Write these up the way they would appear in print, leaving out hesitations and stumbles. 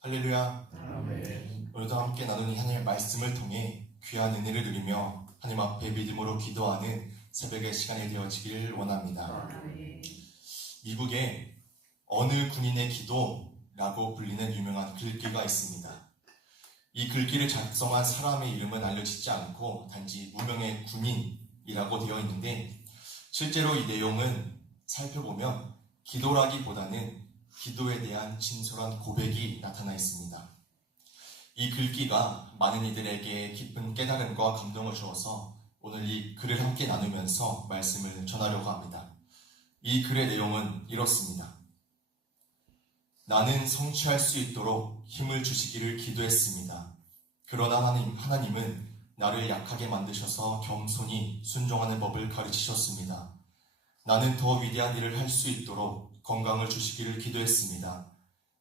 할렐루야. 아멘. 오늘도 함께 나누는 하나님의 말씀을 통해 귀한 은혜를 누리며 하나님 앞에 믿음으로 기도하는 새벽의 시간이 되어지기를 원합니다. 아멘. 미국에 어느 군인의 기도라고 불리는 유명한 글귀가 있습니다. 이 글귀를 작성한 사람의 이름은 알려지지 않고 단지 무명의 군인이라고 되어 있는데, 실제로 이 내용은 살펴보면 기도라기보다는 기도에 대한 진솔한 고백이 나타나 있습니다. 이 글귀가 많은 이들에게 깊은 깨달음과 감동을 주어서 오늘 이 글을 함께 나누면서 말씀을 전하려고 합니다. 이 글의 내용은 이렇습니다. 나는 성취할 수 있도록 힘을 주시기를 기도했습니다. 그러나 하나님은 나를 약하게 만드셔서 겸손히 순종하는 법을 가르치셨습니다. 나는 더 위대한 일을 할 수 있도록 건강을 주시기를 기도했습니다.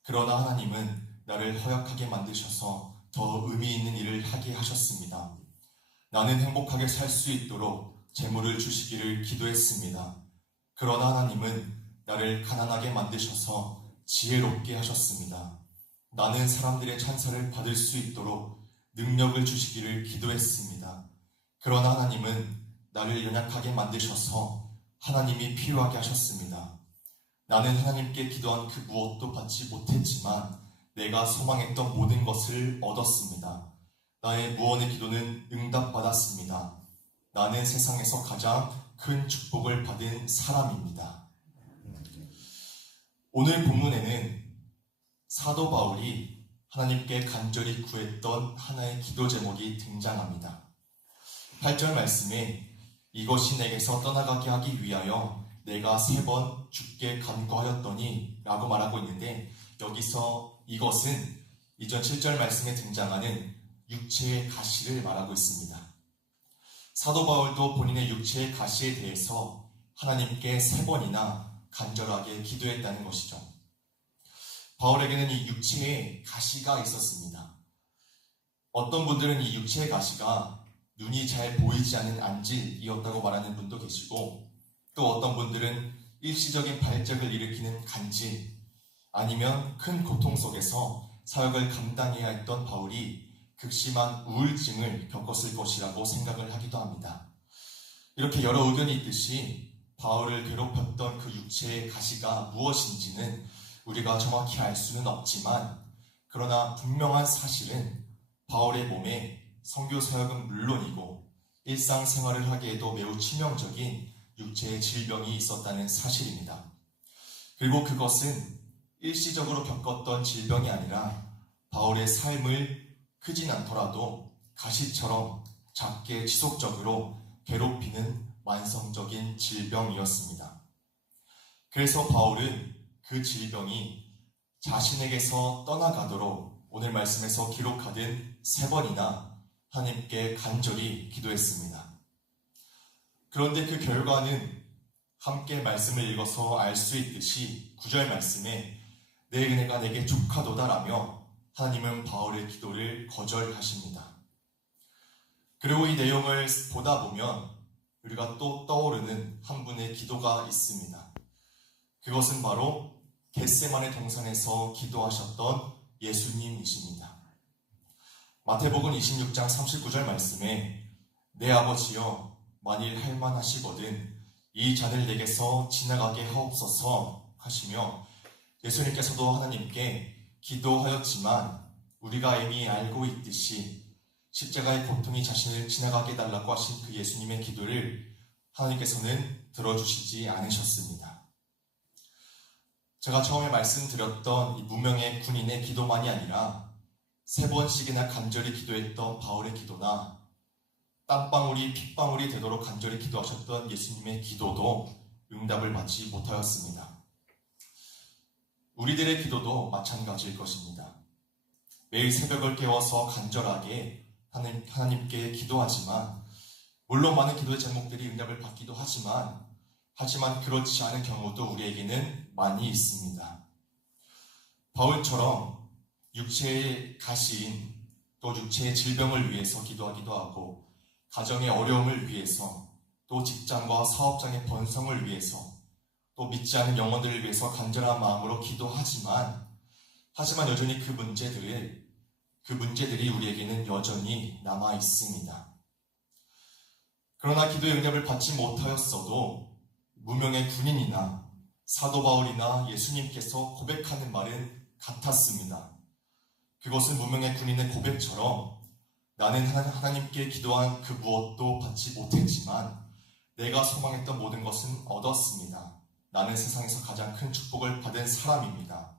그러나 하나님은 나를 허약하게 만드셔서 더 의미 있는 일을 하게 하셨습니다. 나는 행복하게 살 수 있도록 재물을 주시기를 기도했습니다. 그러나 하나님은 나를 가난하게 만드셔서 지혜롭게 하셨습니다. 나는 사람들의 찬사를 받을 수 있도록 능력을 주시기를 기도했습니다. 그러나 하나님은 나를 연약하게 만드셔서 하나님이 필요하게 하셨습니다. 나는 하나님께 기도한 그 무엇도 받지 못했지만 내가 소망했던 모든 것을 얻었습니다. 나의 무언의 기도는 응답받았습니다. 나는 세상에서 가장 큰 축복을 받은 사람입니다. 오늘 본문에는 사도 바울이 하나님께 간절히 구했던 하나의 기도 제목이 등장합니다. 8절 말씀에 이것이 내게서 떠나가게 하기 위하여 내가 3번 주께 간구하였더니 라고 말하고 있는데, 여기서 이것은 이전 7절 말씀에 등장하는 육체의 가시를 말하고 있습니다. 사도 바울도 본인의 육체의 가시에 대해서 하나님께 3번이나 간절하게 기도했다는 것이죠. 바울에게는 이 육체의 가시가 있었습니다. 어떤 분들은 이 육체의 가시가 눈이 잘 보이지 않는 안질이었다고 말하는 분도 계시고, 또 어떤 분들은 일시적인 발작을 일으키는 간질, 아니면 큰 고통 속에서 사역을 감당해야 했던 바울이 극심한 우울증을 겪었을 것이라고 생각을 하기도 합니다. 이렇게 여러 의견이 있듯이 바울을 괴롭혔던 그 육체의 가시가 무엇인지는 우리가 정확히 알 수는 없지만, 그러나 분명한 사실은 바울의 몸에 선교 사역은 물론이고 일상생활을 하기에도 매우 치명적인 육체의 질병이 있었다는 사실입니다. 그리고 그것은 일시적으로 겪었던 질병이 아니라 바울의 삶을 크진 않더라도 가시처럼 작게 지속적으로 괴롭히는 만성적인 질병이었습니다. 그래서 바울은 그 질병이 자신에게서 떠나가도록 오늘 말씀에서 기록하듯 3번이나 하나님께 간절히 기도했습니다. 그런데 그 결과는 함께 말씀을 읽어서 알 수 있듯이 9절 말씀에 내 은혜가 내게 족하도다라며 하나님은 바울의 기도를 거절하십니다. 그리고 이 내용을 보다 보면 우리가 또 떠오르는 한 분의 기도가 있습니다. 그것은 바로 겟세마네 동산에서 기도하셨던 예수님이십니다. 마태복음 26장 39절 말씀에 내 아버지여 만일 할만하시거든 이 잔을 내게서 지나가게 하옵소서 하시며, 예수님께서도 하나님께 기도하였지만 우리가 이미 알고 있듯이 십자가의 고통이 자신을 지나가게 해달라고 하신 그 예수님의 기도를 하나님께서는 들어주시지 않으셨습니다. 제가 처음에 말씀드렸던 이 무명의 군인의 기도만이 아니라 3번씩이나 간절히 기도했던 바울의 기도나 땀방울이 핏방울이 되도록 간절히 기도하셨던 예수님의 기도도 응답을 받지 못하였습니다. 우리들의 기도도 마찬가지일 것입니다. 매일 새벽을 깨워서 간절하게 하나님께 기도하지만, 물론 많은 기도의 제목들이 응답을 받기도 하지만 그렇지 않은 경우도 우리에게는 많이 있습니다. 바울처럼 육체의 가시인 또 육체의 질병을 위해서 기도하기도 하고, 가정의 어려움을 위해서, 또 직장과 사업장의 번성을 위해서, 또 믿지 않는 영혼들을 위해서 간절한 마음으로 기도하지만 하지만 여전히 그 문제들이 우리에게는 여전히 남아 있습니다. 그러나 기도의 응답을 받지 못하였어도 무명의 군인이나 사도 바울이나 예수님께서 고백하는 말은 같았습니다. 그것은 무명의 군인의 고백처럼 나는 하나님께 기도한 그 무엇도 받지 못했지만 내가 소망했던 모든 것은 얻었습니다. 나는 세상에서 가장 큰 축복을 받은 사람입니다.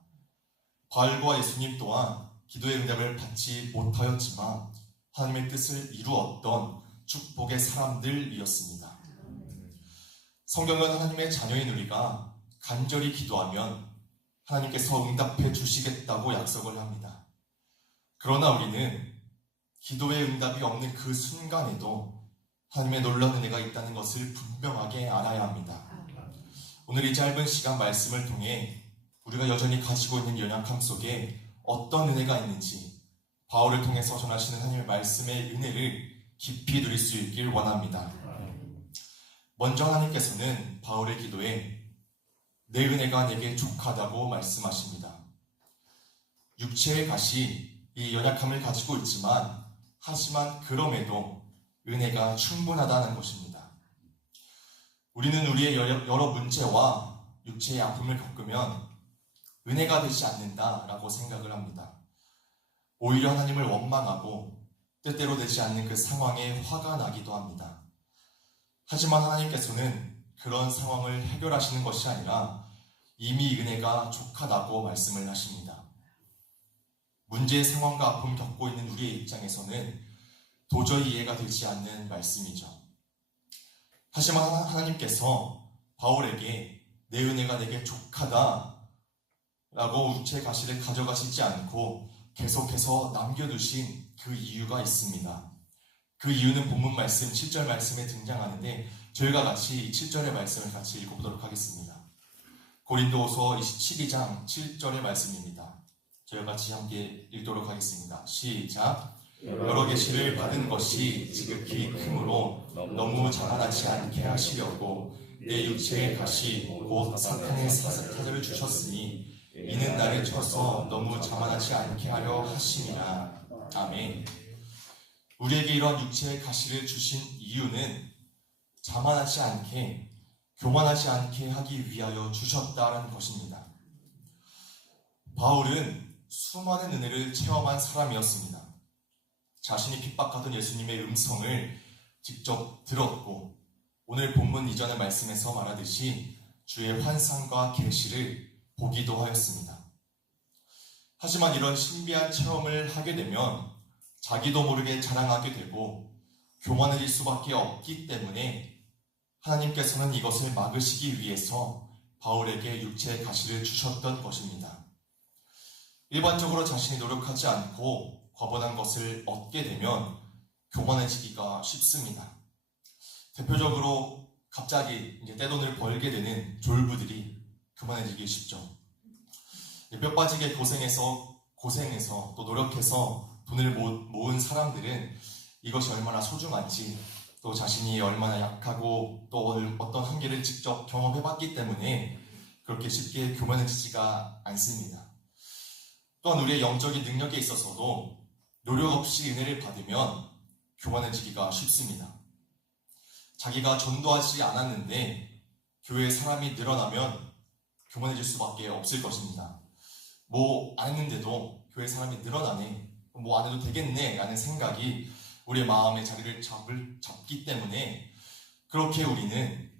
바울과 예수님 또한 기도의 응답을 받지 못하였지만 하나님의 뜻을 이루었던 축복의 사람들이었습니다. 성경은 하나님의 자녀인 우리가 간절히 기도하면 하나님께서 응답해 주시겠다고 약속을 합니다. 그러나 우리는 기도의 응답이 없는 그 순간에도 하나님의 놀라운 은혜가 있다는 것을 분명하게 알아야 합니다. 오늘 이 짧은 시간 말씀을 통해 우리가 여전히 가지고 있는 연약함 속에 어떤 은혜가 있는지 바울을 통해서 전하시는 하나님의 말씀의 은혜를 깊이 누릴 수 있길 원합니다. 먼저 하나님께서는 바울의 기도에 내 은혜가 내게 족하다고 말씀하십니다. 육체의 가시, 이 연약함을 가지고 있지만 하지만 그럼에도 은혜가 충분하다는 것입니다. 우리는 우리의 여러 문제와 육체의 아픔을 겪으면 은혜가 되지 않는다라고 생각을 합니다. 오히려 하나님을 원망하고 뜻대로 되지 않는 그 상황에 화가 나기도 합니다. 하지만 하나님께서는 그런 상황을 해결하시는 것이 아니라 이미 은혜가 족하다고 말씀을 하십니다. 문제의 상황과 아픔을 겪고 있는 우리의 입장에서는 도저히 이해가 되지 않는 말씀이죠. 하지만 하나님께서 바울에게 내 은혜가 내게 족하다 라고 육체의 가시를 가져가시지 않고 계속해서 남겨두신 그 이유가 있습니다. 그 이유는 본문 말씀 7절 말씀에 등장하는데 저희가 같이 7절의 말씀을 같이 읽어보도록 하겠습니다. 고린도후서 12장 7절의 말씀입니다. 저희가 같이 함께 읽도록 하겠습니다. 시작. 여러 계시를 받은 것이 지극히 크므로 너무 자만하지 않게 하시려고 내 육체의 가시 곧 사탄의 사자를 주셨으니 이는 나를 쳐서 너무 자만하지 않게 하려 하심이라. 아멘. 우리에게 이런 육체의 가시를 주신 이유는 자만하지 않게, 교만하지 않게 하기 위하여 주셨다라는 것입니다. 바울은 수많은 은혜를 체험한 사람이었습니다. 자신이 핍박하던 예수님의 음성을 직접 들었고 오늘 본문 이전의 말씀에서 말하듯이 주의 환상과 계시를 보기도 하였습니다. 하지만 이런 신비한 체험을 하게 되면 자기도 모르게 자랑하게 되고 교만해질 수밖에 없기 때문에 하나님께서는 이것을 막으시기 위해서 바울에게 육체의 가시를 주셨던 것입니다. 일반적으로 자신이 노력하지 않고 과분한 것을 얻게 되면 교만해지기가 쉽습니다. 대표적으로 갑자기 떼돈을 벌게 되는 졸부들이 교만해지기 쉽죠. 뼈 빠지게 고생해서 또 노력해서 돈을 모은 사람들은 이것이 얼마나 소중한지 또 자신이 얼마나 약하고 또 어떤 한계를 직접 경험해봤기 때문에 그렇게 쉽게 교만해지지가 않습니다. 또한 우리의 영적인 능력에 있어서도 노력 없이 은혜를 받으면 교만해지기가 쉽습니다. 자기가 전도하지 않았는데 교회에 사람이 늘어나면 교만해질 수밖에 없을 것입니다. 안 했는데도 교회 사람이 늘어나네, 안 해도 되겠네 라는 생각이 우리의 마음의 자리를 잡기 때문에 그렇게 우리는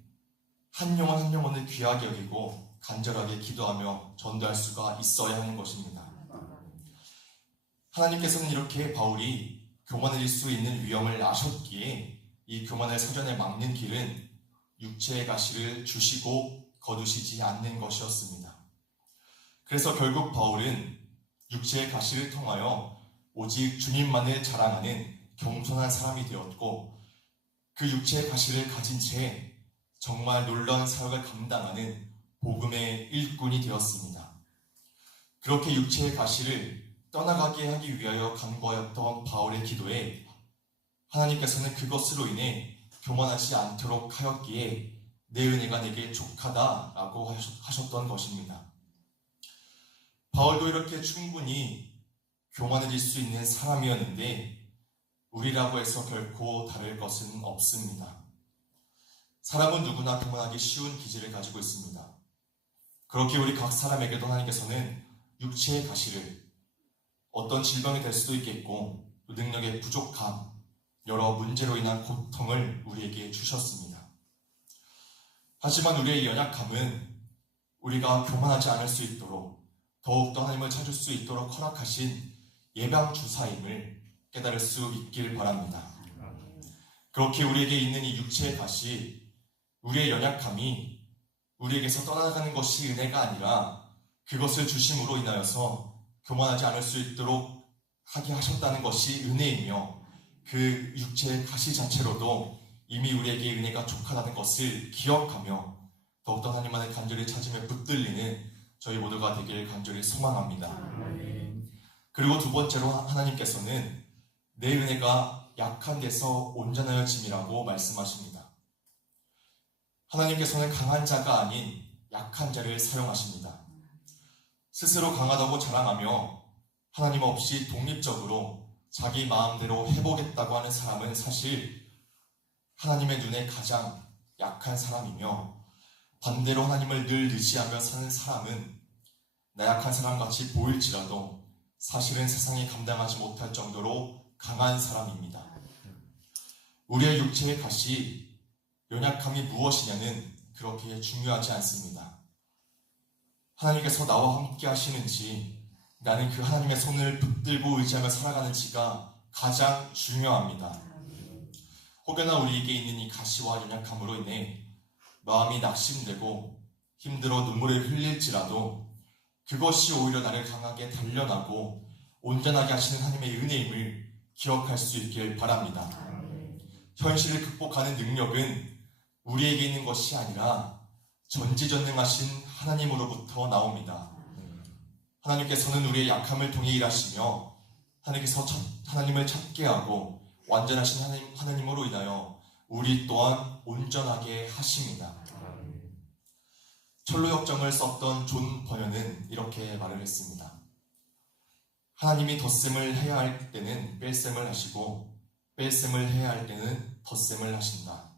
한 영혼 한 영혼을 귀하게 여기고 간절하게 기도하며 전도할 수가 있어야 하는 것입니다. 하나님께서는 이렇게 바울이 교만해질 수 있는 위험을 아셨기에 이 교만을 사전에 막는 길은 육체의 가시를 주시고 거두시지 않는 것이었습니다. 그래서 결국 바울은 육체의 가시를 통하여 오직 주님만을 자랑하는 겸손한 사람이 되었고 그 육체의 가시를 가진 채 정말 놀라운 사역을 감당하는 복음의 일꾼이 되었습니다. 그렇게 육체의 가시를 떠나가게 하기 위하여 간구하였던 바울의 기도에 하나님께서는 그것으로 인해 교만하지 않도록 하였기에 내 은혜가 내게 족하다라고 하셨던 것입니다. 바울도 이렇게 충분히 교만해질 수 있는 사람이었는데 우리라고 해서 결코 다를 것은 없습니다. 사람은 누구나 교만하기 쉬운 기질을 가지고 있습니다. 그렇게 우리 각 사람에게도 하나님께서는 육체의 가시를 어떤 질병이 될 수도 있겠고 또 능력의 부족함, 여러 문제로 인한 고통을 우리에게 주셨습니다. 하지만 우리의 연약함은 우리가 교만하지 않을 수 있도록 더욱더 하나님을 찾을 수 있도록 허락하신 예방주사임을 깨달을 수 있길 바랍니다. 그렇게 우리에게 있는 이 육체의 가시, 우리의 연약함이 우리에게서 떠나가는 것이 은혜가 아니라 그것을 주심으로 인하여서 교만하지 않을 수 있도록 하게 하셨다는 것이 은혜이며 그 육체의 가시 자체로도 이미 우리에게 은혜가 족하다는 것을 기억하며 더욱더 하나님만의 간절히 찾음에 붙들리는 저희 모두가 되길 간절히 소망합니다. 그리고 두 번째로 하나님께서는 내 은혜가 약한 데서 온전하여짐이라고 말씀하십니다. 하나님께서는 강한 자가 아닌 약한 자를 사용하십니다. 스스로 강하다고 자랑하며 하나님 없이 독립적으로 자기 마음대로 해보겠다고 하는 사람은 사실 하나님의 눈에 가장 약한 사람이며 반대로 하나님을 늘 의지하며 사는 사람은 나약한 사람같이 보일지라도 사실은 세상이 감당하지 못할 정도로 강한 사람입니다. 우리의 육체의 가시, 연약함이 무엇이냐는 그렇게 중요하지 않습니다. 하나님께서 나와 함께 하시는지 나는 그 하나님의 손을 붙들고 의지하며 살아가는지가 가장 중요합니다. 혹여나 우리에게 있는 이 가시와 연약함으로 인해 마음이 낙심되고 힘들어 눈물을 흘릴지라도 그것이 오히려 나를 강하게 단련하고 온전하게 하시는 하나님의 은혜임을 기억할 수 있길 바랍니다. 현실을 극복하는 능력은 우리에게 있는 것이 아니라 전지전능하신 하나님으로부터 나옵니다. 하나님께서는 우리의 약함을 통해 일하시며 하나님께서 하나님을 찾게 하고 완전하신 하나님으로 인하여 우리 또한 온전하게 하십니다. 철로 역정을 썼던 존 번연은 이렇게 말을 했습니다. 하나님이 덧셈을 해야 할 때는 뺄셈을 하시고 뺄셈을 해야 할 때는 덧셈을 하신다.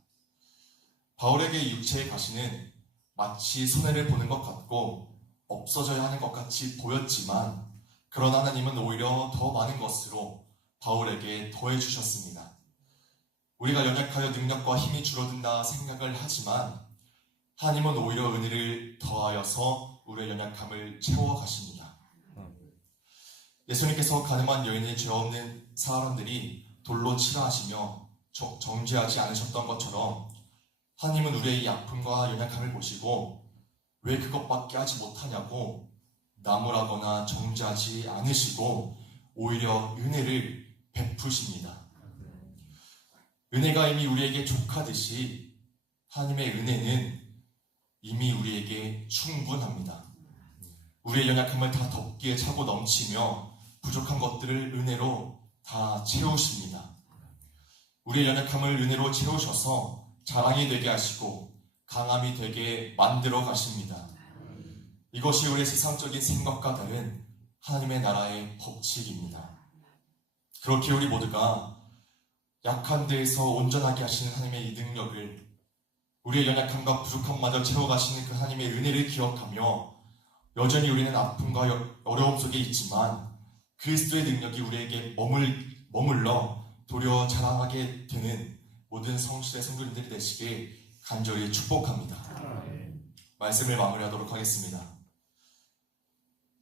바울에게 육체의 가시는 마치 손해를 보는 것 같고 없어져야 하는 것 같이 보였지만 그러나 하나님은 오히려 더 많은 것으로 바울에게 더해 주셨습니다. 우리가 연약하여 능력과 힘이 줄어든다 생각을 하지만 하나님은 오히려 은혜를 더하여서 우리의 연약함을 채워가십니다. 예수님께서 가늠한 여인의 죄 없는 사람들이 돌로 치라 하시며 정죄하지 않으셨던 것처럼 하나님은 우리의 아픔과 연약함을 보시고 왜 그것밖에 하지 못하냐고 나무라거나 정죄하지 않으시고 오히려 은혜를 베푸십니다. 은혜가 이미 우리에게 족하듯이 하나님의 은혜는 이미 우리에게 충분합니다. 우리의 연약함을 다 덮기에 차고 넘치며 부족한 것들을 은혜로 다 채우십니다. 우리의 연약함을 은혜로 채우셔서 자랑이 되게 하시고 강함이 되게 만들어 가십니다. 이것이 우리의 세상적인 생각과 다른 하나님의 나라의 법칙입니다. 그렇게 우리 모두가 약한 데에서 온전하게 하시는 하나님의 이 능력을 우리의 연약함과 부족함마저 채워가시는 그 하나님의 은혜를 기억하며 여전히 우리는 아픔과 어려움 속에 있지만 그리스도의 능력이 우리에게 머물러 도리어 자랑하게 되는 모든 성실의 성도님들이 되시길 간절히 축복합니다. 말씀을 마무리하도록 하겠습니다.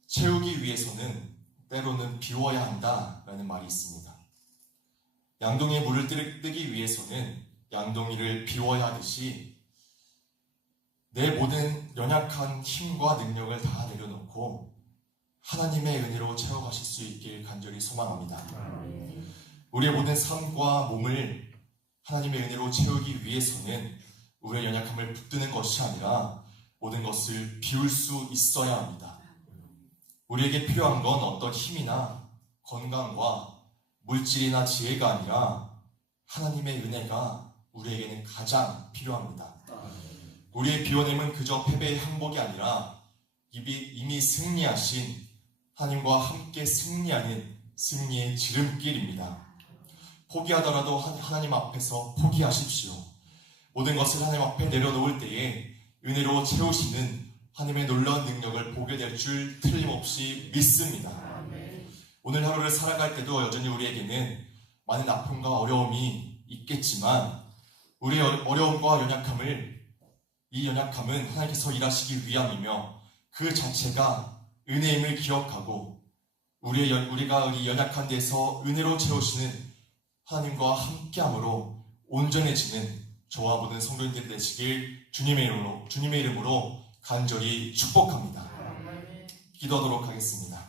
채우기 위해서는 때로는 비워야 한다라는 말이 있습니다. 양동이에 물을 뜨기 위해서는 양동이를 비워야 하듯이 내 모든 연약한 힘과 능력을 다 내려놓고 하나님의 은혜로 채워가실 수 있길 간절히 소망합니다. 우리의 모든 삶과 몸을 하나님의 은혜로 채우기 위해서는 우리의 연약함을 붙드는 것이 아니라 모든 것을 비울 수 있어야 합니다. 우리에게 필요한 건 어떤 힘이나 건강과 물질이나 지혜가 아니라 하나님의 은혜가 우리에게는 가장 필요합니다. 우리의 비워냄은 그저 패배의 항복이 아니라 이미 승리하신 하나님과 함께 승리하는 승리의 지름길입니다. 포기하더라도 하나님 앞에서 포기하십시오. 모든 것을 하나님 앞에 내려놓을 때에 은혜로 채우시는 하나님의 놀라운 능력을 보게 될 줄 틀림없이 믿습니다. 오늘 하루를 살아갈 때도 여전히 우리에게는 많은 아픔과 어려움이 있겠지만 우리의 어려움과 이 연약함은 하나님께서 일하시기 위함이며 그 자체가 은혜임을 기억하고 우리가 이 연약한 데서 은혜로 채우시는 하나님과 함께함으로 온전해지는 저와 모든 성도님들 되시길 주님의 이름으로 간절히 축복합니다. 기도하도록 하겠습니다.